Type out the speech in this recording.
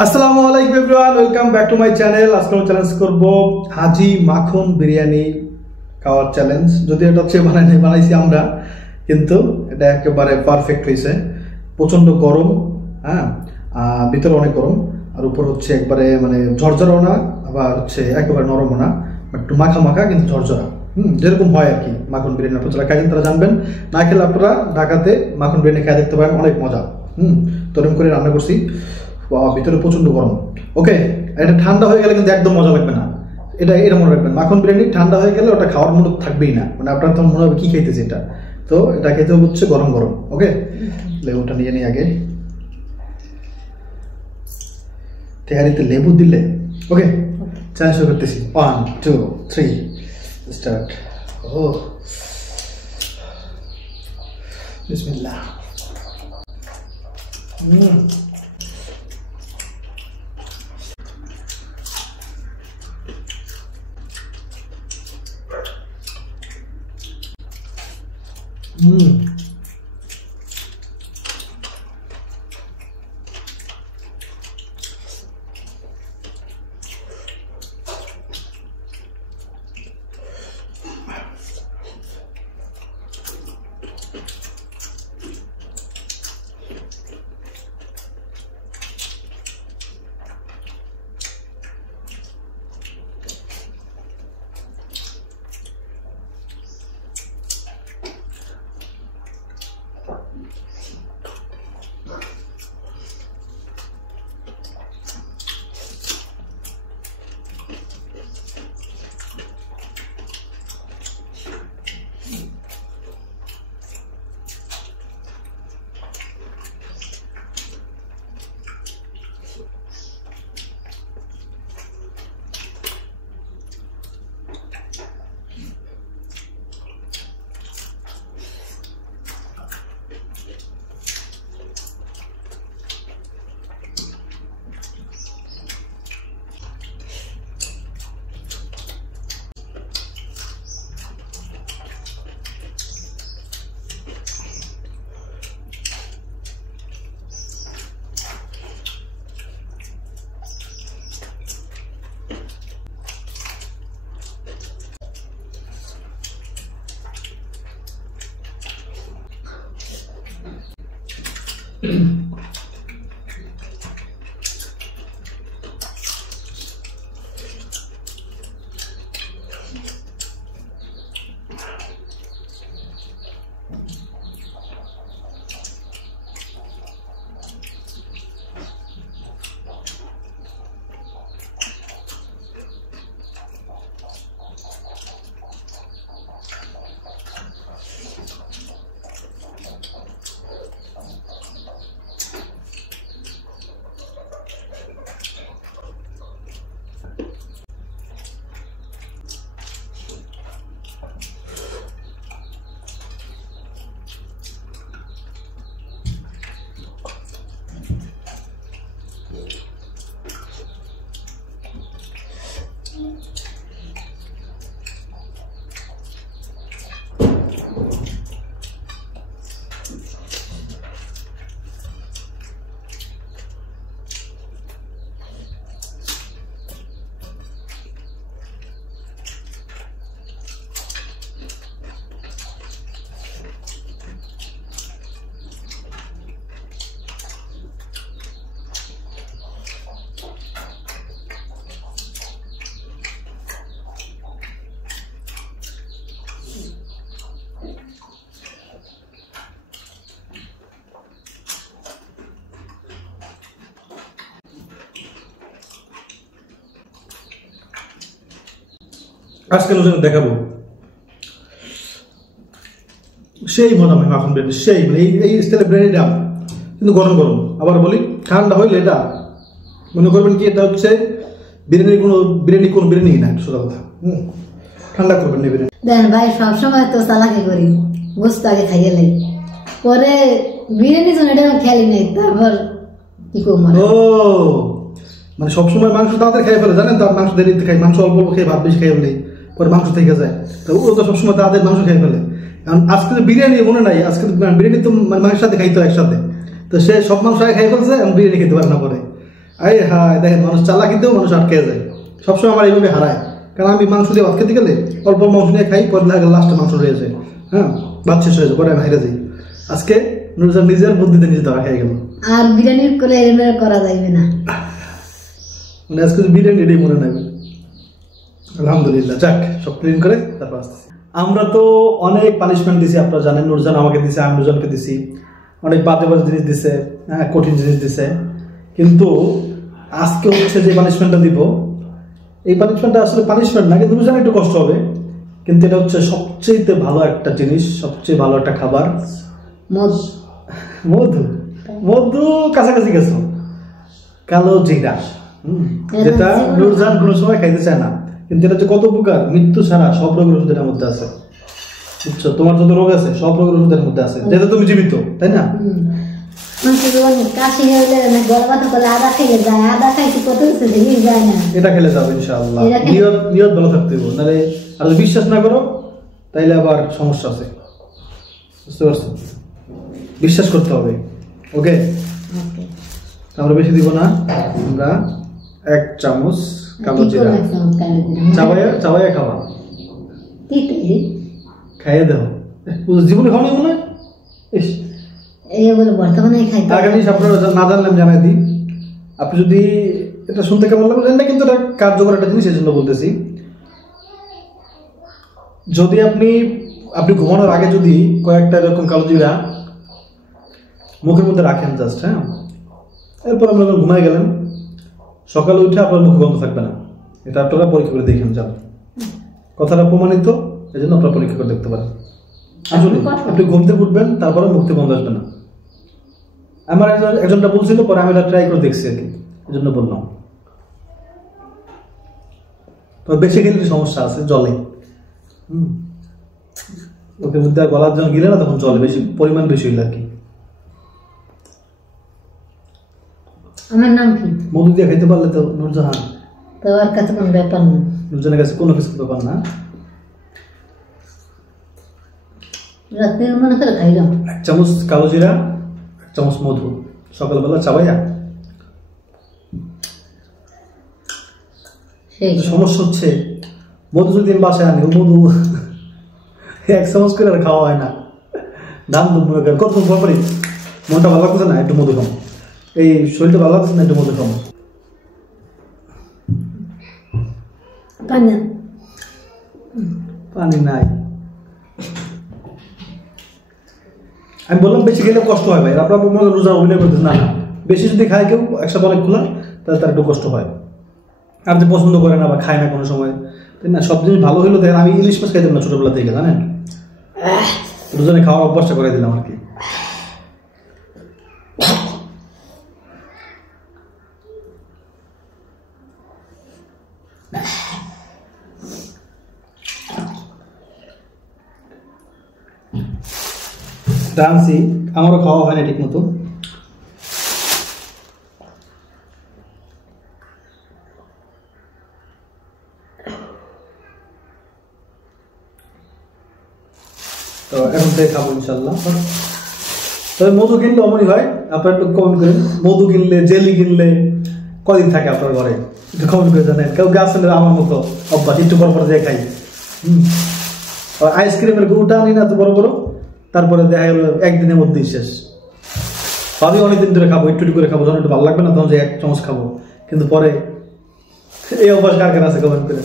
আসসালামু আলাইকুম everyone, welcome back to my channel. আজকে আমি চ্যালেঞ্জ করব হাজি মাখন বিরিয়ানি খাওয়ার চ্যালেঞ্জ। যদি এটা হচ্ছে বানাইছি আমরা, কিন্তু এটা একেবারে পারফেক্ট হয়েছে। প্রচন্ড গরম, হ্যাঁ, ভিতরে অনেক গরম, আর উপর হচ্ছে একবারে মানে ঝরঝরাও না, আবার হচ্ছে একেবারে নরমও না, একটু মাখা মাখা কিন্তু ঝরঝরা, যেরকম হয় আর কি। মাখন বিরিয়ানি আপনারা যারা খাইছেন তারা জানবেন, না খেলে আপনারা ঢাকাতে মাখন বিরিয়ানি খেয়ে দেখতে পারেন, অনেক মজা। তো এরকম করে রান্না করছি, ভিতরে প্রচন্ড গরম। ওকে, এটা ঠান্ডা হয়ে গেলে কিন্তু একদম মজা লাগবে না। এটা মনে রাখবেন, মাখন বিরিয়ানি ঠান্ডা হয়ে গেলে ওটা খাওয়ার মনে থাকবেই না, মানে আপনার তখন মনে হবে কি খাইতেছে এটা। তো এটা খেতে হচ্ছে গরম গরম। ওকে, লেবুটা নিয়ে নিই আগে। তেহারিতে লেবু দিলে ওকে। চ্যালেঞ্জ শুরু করতেছি, 1 2 3 স্টার্ট। ও বিসমিল্লাহ। আজকে নতুন দেখাবো সেই মজা। আমি মাখন বিরিয়ানি সেই মানে এই স্টাইলের বিরিয়ানিটা কিন্তু গরম গরম। আবার বলি, ঠান্ডা হইলে এটা মনে করবেন কি এটা হচ্ছে বিরিয়ানি কোনো বিরিয়ানি না, সোজা কথা। ঠান্ডা করবেন না বিরিয়ানি। দেন ভাই, সবসময় তো চালাকি করি, গোস্ত আগে খাইয়ে লাই, পরে বিরিয়ানির জন্য এটা খেয়ালি নেই, তারপর কি করবো। ও মানে সবসময় মাংস তাড়াতাড়ি খাই ফেলে, জানেন তো? মাংস দেরিতে খাই, মাংস অল্প অল্প খেয়ে ভাত বেশি খাই ফেলে, পরে মাংস থেকে যায়। তো ও তো সবসময় তাড়াতাড়ি মাংস খাই ফেলে। কারণ আজকে তো বিরিয়ানি মনে নাই, আজকে বিরিয়ানি তো মাংসের সাথে খাইতো একসাথে, তো সে সব মাংস আগে খাই ফেলছে, এখন বিরিয়ানি খেতে পারে না পরে। আরে হ্যাঁ দেখেন, মানুষ চালাকিতেও মানুষ আটকে যায়, সবসময় আমার এইভাবে হারায়। কারণ আমি মাংস দিয়ে ভাত খেতে গেলে অল্প মাংস নিয়ে খাই, পরে লাস্টে মাংস রয়ে যায়, হ্যাঁ ভাত শেষ হয়ে যায়, পরে আমি হেরে যাই। আজকে নুরজান নিজের বুদ্ধিতে নিজে ধরা খেয়ে গেল। আর বিরিয়ানির কোলে এরমের করা যাইবে না, মানে আজকে বিরিয়ানি এটাই মনে নেবে। আলহামদুলিল্লাহ, যাক সব ক্লিন করে তারপর আসতেছি। আমরা তো অনেক পানিশমেন্ট দিছি, আপনারা জানেন। নুরজান আমাকে দিছে, আমি নুরজানকে দিছি, অনেক বাজে বাজে জিনিস দিছে, হ্যাঁ কঠিন জিনিস দিছে। কিন্তু আজকে হচ্ছে যে পানিশমেন্টটা দিব, এই পানিশমেন্টটা আসলে পানিশমেন্ট না, কিন্তু নুরজান একটু কষ্ট হবে, কিন্তু এটা হচ্ছে সবচেয়ে ভালো একটা জিনিস, সবচেয়ে ভালো একটা খাবার। মধু মধু, মধু কাছাকাছি গেছো। কালো জিরা, যেটা নুরজান কোনো সময় খাইতে চায় না, কিন্তু এটা যে কত উপকার, মৃত্যু ছাড়া সব রোগের ওষুধ এর মধ্যে আছে, বুঝছো? তোমার যত রোগ আছে সব রোগের ওষুধ এর মধ্যে আছে, যেটা তুমি জীবিত, তাই না? কাশি হলে গলা ব্যথা করলে আদা খেলে যায়, আদা খাইতে কত কিছু যায় না, এটা খেলে যাবে ইনশাআল্লাহ। নিয়ত ভালো থাকতে হবে, নাহলে আর যদি বিশ্বাস না করো তাইলে আবার সমস্যা আছে, বুঝতে পারছো? বিশ্বাস করতে হবে, ওকে? আমরা বেশি দিব না, আমরা 1 চামচ কালো জিরা চাবাইয়া খাবা, খাইয়ে দাও। জীবনে খাওয়া নেই মনে হয়। বর্তমানে আপনারা না জানলাম জানাই দিই, আপনি যদি এটা শুনতে কেমন লাগলো জানেন না, কিন্তু এটা কার্যকর একটা জিনিস, এই জন্য বলতেছি। যদি আপনি ঘুমানোর আগে যদি কয়েকটা এরকম কালো জিরা মুখের মধ্যে রাখেন জাস্ট, হ্যাঁ, এরপর আমরা ঘুমাই গেলেন, সকালে উঠে আপনার মুখ বন্ধ থাকবে না। এটা আপনারা পরীক্ষা করে দেখেন, যান, কথাটা প্রমাণিত, এই জন্য আপনারা পরীক্ষা করে দেখতে পারেন। আসলে আপনি ঘুমতে উঠবেন, তারপরে মুখতে বন্ধ আসবে না। আমার একজনটা বলছিল, পরে আমি এটা ট্রাই করে দেখছি আর কি, এই জন্য বললাম। তবে বেশি খেলে সমস্যা আছে, জলে ওকে মধ্যে গলার যখন গিলে না, তখন জলে বেশি পরিমাণ বেশি হইলে আর কি। আমার নাম কি? মধু দিয়ে খাইতে পারলে তো নুরজাহান, তোমার কাছে কোনো ব্যাপার না, নুরজানের কাছে কোনো কিছু ব্যাপার না। রাতে মনে করে খাইলাম 1 চামচ কালো জিরা, 1 চামচ মধু, সকালবেলা চাবাইয়া। সমস্যা হচ্ছে মধু যদি আমি বাসায় আনি, মধু 1 চামচ করে আর খাওয়া হয় না, দাম মনে করেন কত পরে মনটা ভালো লাগছে না, একটু মধু খাবো, এই শরীরটা ভালো লাগছে না, একটু মধু খাবো। পানি নাই, আমি বললাম বেশি খেলে কষ্ট হয় ভাই। আপনার মনে রোজা অভিনয় করতেছে না, বেশি যদি খায় কেউ একসাথে অনেকগুলা, তাহলে তার একটু কষ্ট হয়। আর যে পছন্দ করে না বা খায় না কোনো সময়, তাই না? সব জিনিস ভালো হইলো। দেখেন আমি ইলিশ মাছ খাইতাম না ছোটবেলা থেকে, জানেন? দুজনে খাওয়ার অভ্যাসটা করে দিলাম আর কি। ডান্সি আমারও খাওয়া হয় না ঠিক মতো। তো এখন থেকে খাবো ইনশাল্লাহ। তবে মধু কিনলে অমনই হয়, আপনারা একটু কমেন্ট করেন, মধু কিনলে জেলি কিনলে কদিন থাকে আপনার ঘরে, একটু কমেন্ট করে জানেন। কেউ গাছ আমার মতো অভ্যাস, একটু বড় বড় দিয়ে খাই। আইসক্রিমের গুঁড়োটা আনি না তো বড় বড়, তারপরে দেখা গেল একদিনের মধ্যেই শেষ। ভাবি অনেকদিন ধরে খাবো, একটু করে খাবো, যখন একটু ভালো লাগবে না তখন যে 1 চামচ খাবো, কিন্তু পরে এই অভ্যাস কার কার আছে কমেন্ট করে।